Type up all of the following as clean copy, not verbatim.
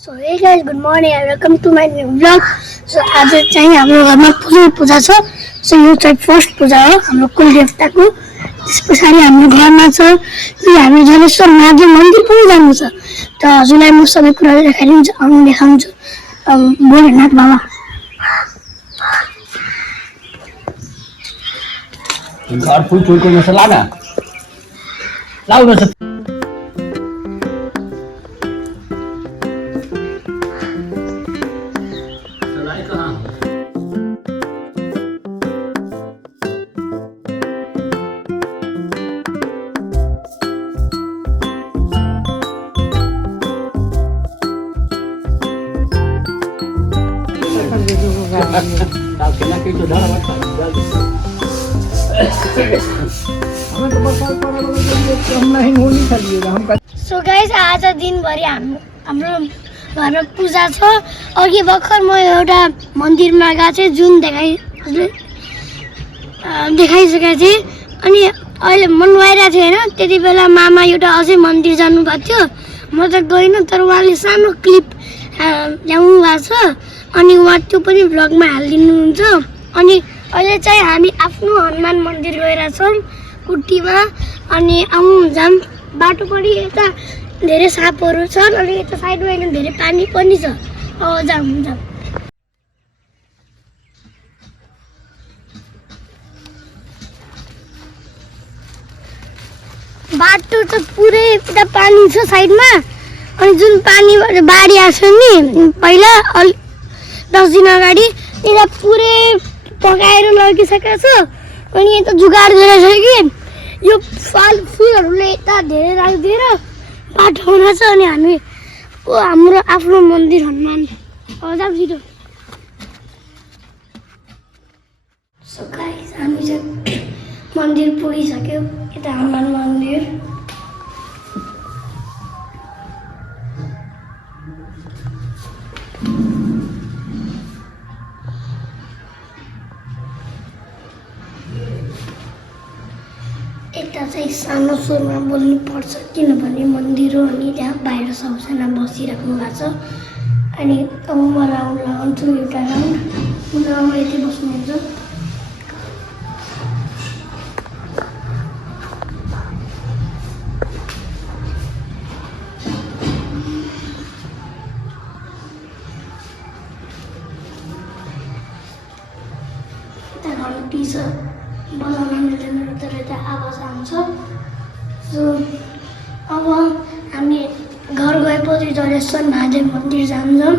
So hey guys, good morning and welcome to my new vlog. So आज चाहिँ हाम्रो घरमा पूजा छ. So यो चाहिँ फर्स्ट पूजा हो हाम्रो कुल देवताको. त्यस पछाडि हाम्रो घरमा छ कि हामी जलेश्वर महादेव मन्दिर पनि जानु छ. त हजुरलाई म सबै कुरा देखाइदिन्छु, आउनु देखाउँछु. भोलेनाथ बाबा. घर फुलको मसला ना लाउ न So guys, आज दिनभरि हाम्रो घरमा पूजा छ. अघि भर्खर म एउटा मन्दिरमा गएको थिएँ जुन देखाइसकेको थिएँ. अनि अहिले मन नुहाइरहेको थियो होइन, त्यति बेला मामा एउटा अझै मन्दिर जानुभएको थियो. म त गइनँ, तर उहाँले सानो क्लिप ल्याउनु भएको छ. अनि उहाँ त्यो पनि भ्लगमा हालिदिनुहुन्छ. अनि अहिले चाहिँ हामी आफ्नो हनुमान मन्दिर गइरहेछौँ कुटीमा. अनि आउँ जाम बाटो पनि यता धेरै सापहरू छन्. अनि यता साइडमा एकदम धेरै पानी पनि छ. जाम जाम बाटो त पुरै यता पानी छ साइडमा. अनि जुन पानीबाट बाढी आएको छ नि पहिला 10 दिन अगाडि, यता पुरै पकाएर लगिसकेको छ. अनि यता जुगाड गरेको छ कि यो फुलहरूले यता धेरै राखिदिएर बाटो बनाएको छ. अनि हामी हाम्रो आफ्नो मन्दिर हनुमान जाम छिटो. सो गाइस, हामी चाहिँ मन्दिर पुगिसक्यो. यता हनुमान मन्दिर. यता चाहिँ सानो स्वरमा बोल्नु पर्छ किनभने मन्दिर हो. अनि त्यहाँ बाहिर सबैजना बसिराख्नु भएको छ. अनि अब म राउन्ड लगाउँछु एउटा राउन्ड. उनीहरू यति बस्नुहुन्छ. यता घन्टी छ, बजाउन मिल्दैन तर यता आवाज आउँछ. सो अब हामी घर गएपछि जलेश्वर महादेव मन्दिर जान्छौँ.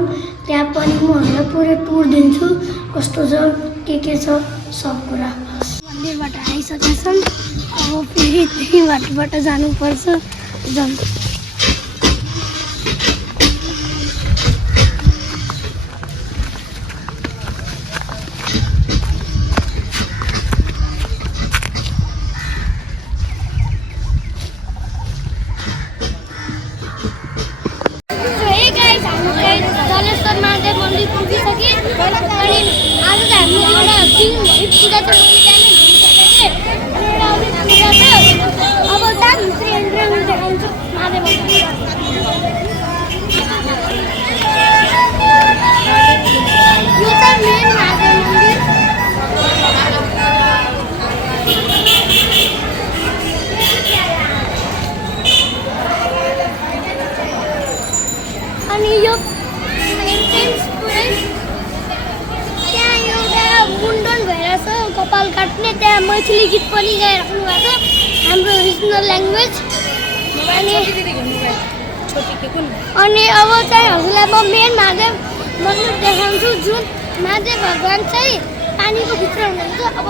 त्यहाँ पनि म हामीलाई पुरै टुर दिन्छु कस्तो छ के छ सब कुरा. मन्दिरबाट आइसकेका छन्. अब फेरि त्यही बाटोबाट जानुपर्छ. जाउँ. जलेश्वर महादेव मन्दिर पुगिसके. अनि आज चाहिँ हामी एउटा दिनभरि पूजा त अब जाम भित्र एन्ट्री देखाउँछु महादेव मन्दिर. यो चाहिँ मेन महादेव मन्दिर. अनि यो त्यहाँ एउटा मुन्डन भइरहेछ कपाल काट्ने. त्यहाँ मैथिली गीत पनि गाइराख्नु भएको छ हाम्रो रिजनल ल्याङ्ग्वेज. अनि अब चाहिँ हजुरलाई म मेन महादेव मन्दिर देखाउँछु जुन महादेव भगवान् चाहिँ पानीको भित्र हुनुहुन्छ. अब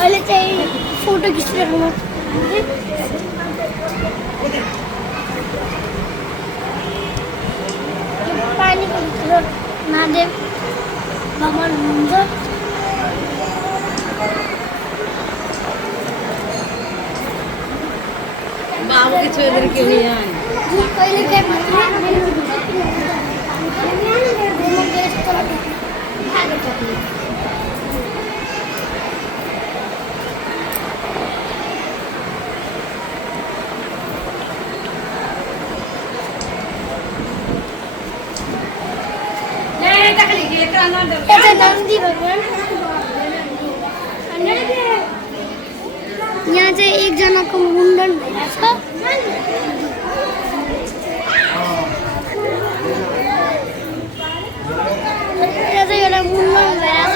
अहिले चाहिँ फोटो खिचिरहेको पानीको भित्र महादेव भगवान् हुनुहुन्छ. कहिले के नन्दी भगवान यहाँ चाहिँ एकजनाको मुण्डन भइरहेछ यहाँ चाहिँ एउटा मुण्डन भइरहेछ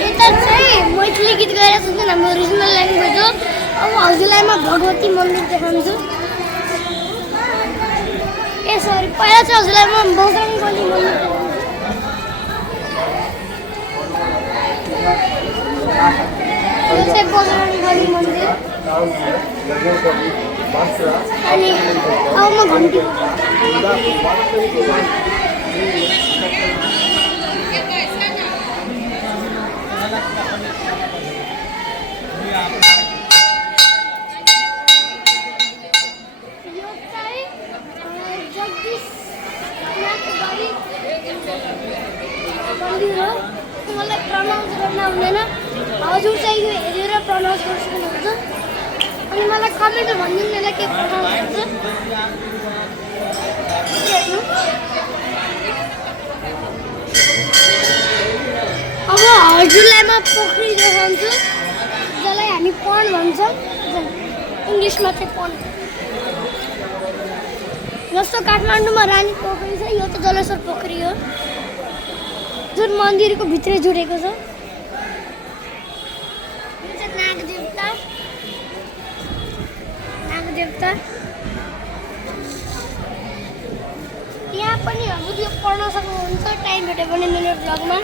यता चाहिँ मैथिली गीत गाएर सुन्छ हाम्रो ओरिजिनल ल्याङ्ग्वेज हो अब हजुरलाई म भगवती मन्दिर देखाउँछु ए सरी पहिला चाहिँ हजुरलाई म बजरङ्गबली मन्दिर देखाउँछु यो चाहिँ बजरङ्गबली मन्दिर अनि अब म घन्टी मन्दिर हो मलाई प्रनाउन्स गर्न आउँदैन हजुर चाहिँ यो हेरेर प्रनाउन्स गर्न सक्नुहुन्छ अनि मलाई कमेन्टमा भनिदिनु यसलाई के प्रनाउन्स हुन्छ अब हजुरलाई म पोखरी देखाउँछु जसलाई हामी पन्ड भन्छौँ इङ्ग्लिसमा चाहिँ पन्ड जस्तो काठमाडौँमा रानी पोखरी छ यो त जलेश्वर पोखरी हो जुन मन्दिरको भित्रै जोडेको छ नागदेवता यहाँ पनि हजुर यो पढ्न सक्नुहुन्छ टाइम भेट्यो भने मेरो ब्लगमा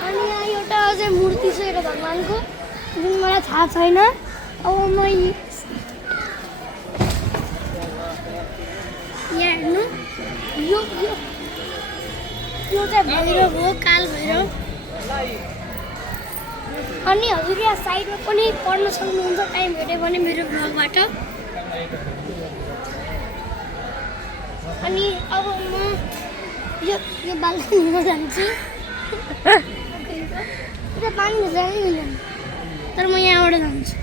अनि यहाँ एउटा अझै मूर्ति छ एउटा भगवान्को जुन मलाई थाहा छैन अब म यहाँ हेर्नु यो चाहिँ भैरव हो काल भैरव अनि हजुर यहाँ साइडमा पनि पढ्न सक्नुहुन्छ टाइम भेट्यो भने मेरो ब्लगबाट अनि अब म यो बाल्कनीमा जान्छु यता पानी जानै मिल्दैन तर म यहाँबाट जान्छु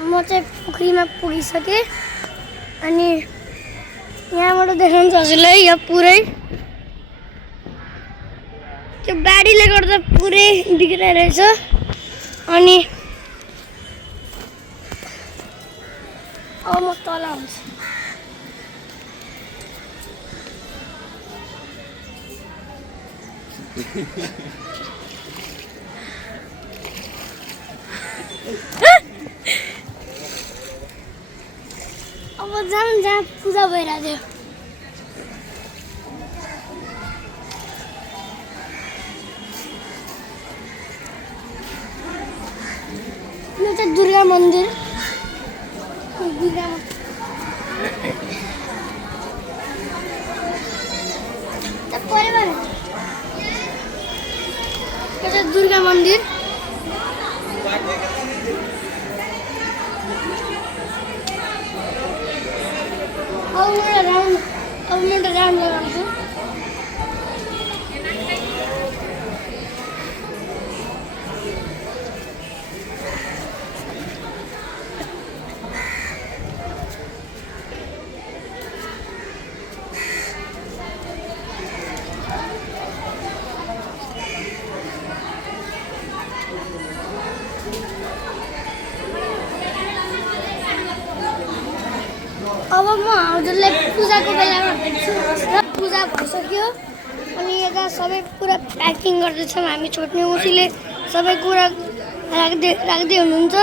म चाहिँ पोखरीमा पुगिसकेँ अनि यहाँबाट देखाउँछु हजुरलाई यो पुरै त्यो बाढीले गर्दा पुरै बिग्रिरहेछ अनि अब म तल आउँछु अब जाऊँ जहाँ पूजा भइरहेको थियो यो चाहिँ दुर्गा मन्दिर यो चाहिँ दुर्गा मन्दिर अब म एउटा राउन्ड लगाउँछु अब म हजुरलाई पूजाको बेलामा भेट्छु र पूजा भइसक्यो अनि यता सबै पुरा प्याकिङ गर्दैछौँ हामी छोड्ने उसीले सबै कुरा राख्दै हुनुहुन्छ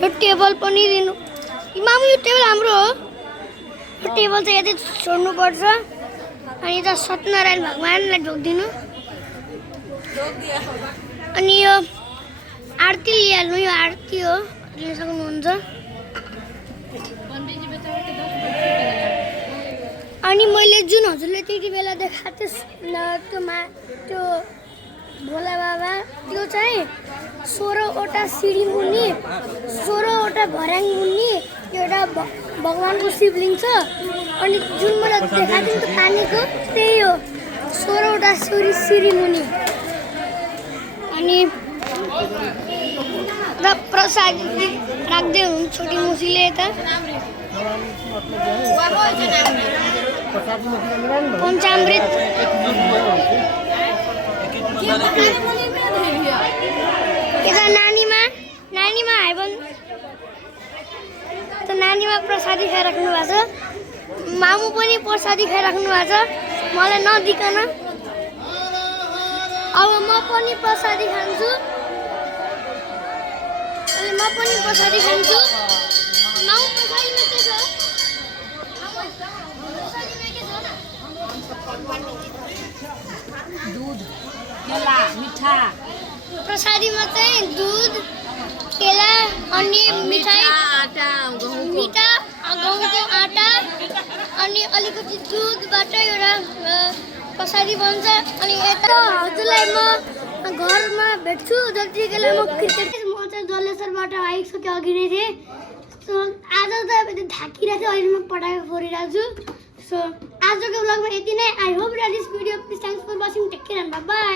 यो टेबल पनि दिनु मामु यो टेबल हाम्रो हो टेबल चाहिँ यतै छोड्नुपर्छ अनि यता सत्यनारायण भगवान्लाई ढोकिदिनु अनि यो आरती लिइहाल्नु यो आरती हो लिन सक्नुहुन्छ अनि मैले जुन हजुरले त्यति बेला देखाएको त्यो भोला बाबा त्यो चाहिँ 16वटा सिडी मुनि 16वटा भर्याङ मुनि एउटा भगवानको शिवलिङ्ग छ अनि जुन मलाई देखाएको थियो नि त पानीको त्यही हो 16वटा सिडी मुनि अनि र प्रसाद राख्दै हुनुहुन्छ छोटी मुसीले यता पञ्चामृत यता नानीमा हाइबन त नानीमा प्रसादी खाइराख्नु भएको छ मामु पनि प्रसादी खाइराख्नु भएको छ मलाई नदिकन अब म पनि प्रसादी खान्छु अनि म पनि प्रसादी खान्छु मामु प्रसादीमा के छ दूध केला मिठा प्रसादीमा चाहिँ दुध केला अनि मिठाई आटा मिठा गहुँको आटा अनि अलिकति दुधबाट एउटा प्रसादी बन्छ अनि यता हजुरलाई म घरमा भेट्छु जतिखेर म क्रिकेट म चाहिँ जलेश्वरबाट आइसकेँ अघि नै थिएँ सो आज त ढाकिरहेको थियो अहिले म पटाएको फोरिरहेको छु सो आजको ब्लगमा यति नै I hope this video please thanks for watching take care and by